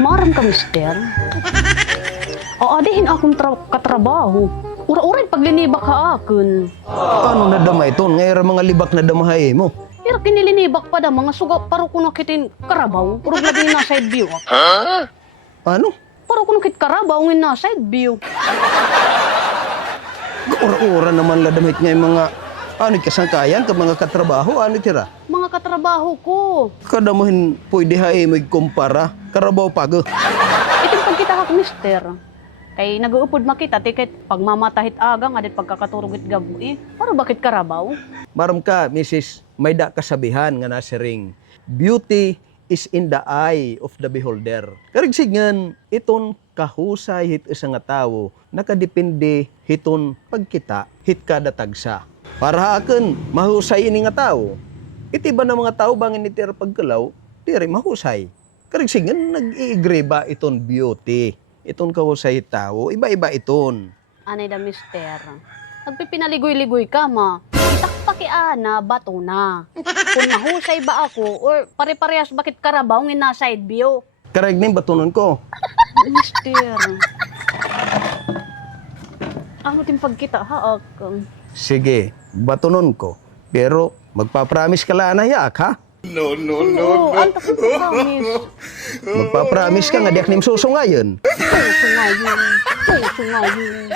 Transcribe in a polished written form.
Maram ka, mister. Aadihin akong katrabaho. Ura-uray paglinibak ka akon. Ano na damay ton? Ngayon mga libak na damahay mo. Ira kinilinibak pa da mga suga paro kuno kitin karabaw. Urog lagi na side view. Ano? Paro kuno kit karabaw ngin na side view. Ura-ura naman la damit nga yung mga ano kasangkayan ka mga katrabaho, ano tira? Mga katrabaho ko. Kada mo pwede hay mo kumpara, karabaw pago. Itin pagkita ka, mister. Kay nag-uupod makita tiket pagmamatahit agang adit pagkakaturugit gabu eh. Paro bakit karabaw? Maram ka, Mrs. May da kasabihan nga nasa ring. Beauty is in the eye of the beholder. Karigsigan, iton kahusay hit isa nga tawo, nakadepende hiton pagkita, hit kada tagsa. Para akin, mahusay ini nga tao. Iti ba na mga tao bangin ni tira pagkalaw, tira mahusay. Karigsigan, nag-i-agree ba iton beauty? Iton kahusay tao, iba-iba iton. Anay da, mister. Nagpipinaligoy-ligoy ka, ma. Itakpaki ana, bato na. Kung mahusay ba ako, or pare-parehas bakit karabaw ngin na side view? Karagnin batunon ko. Mister. Ano din pagkita, ha? Sige, batunon ko. Pero magpapromise ka lang na yak, ha? Oo, ang takot ko promise. Magpapromise ka nga diak nim susungayon. Puso nga yun. Puso nga yun.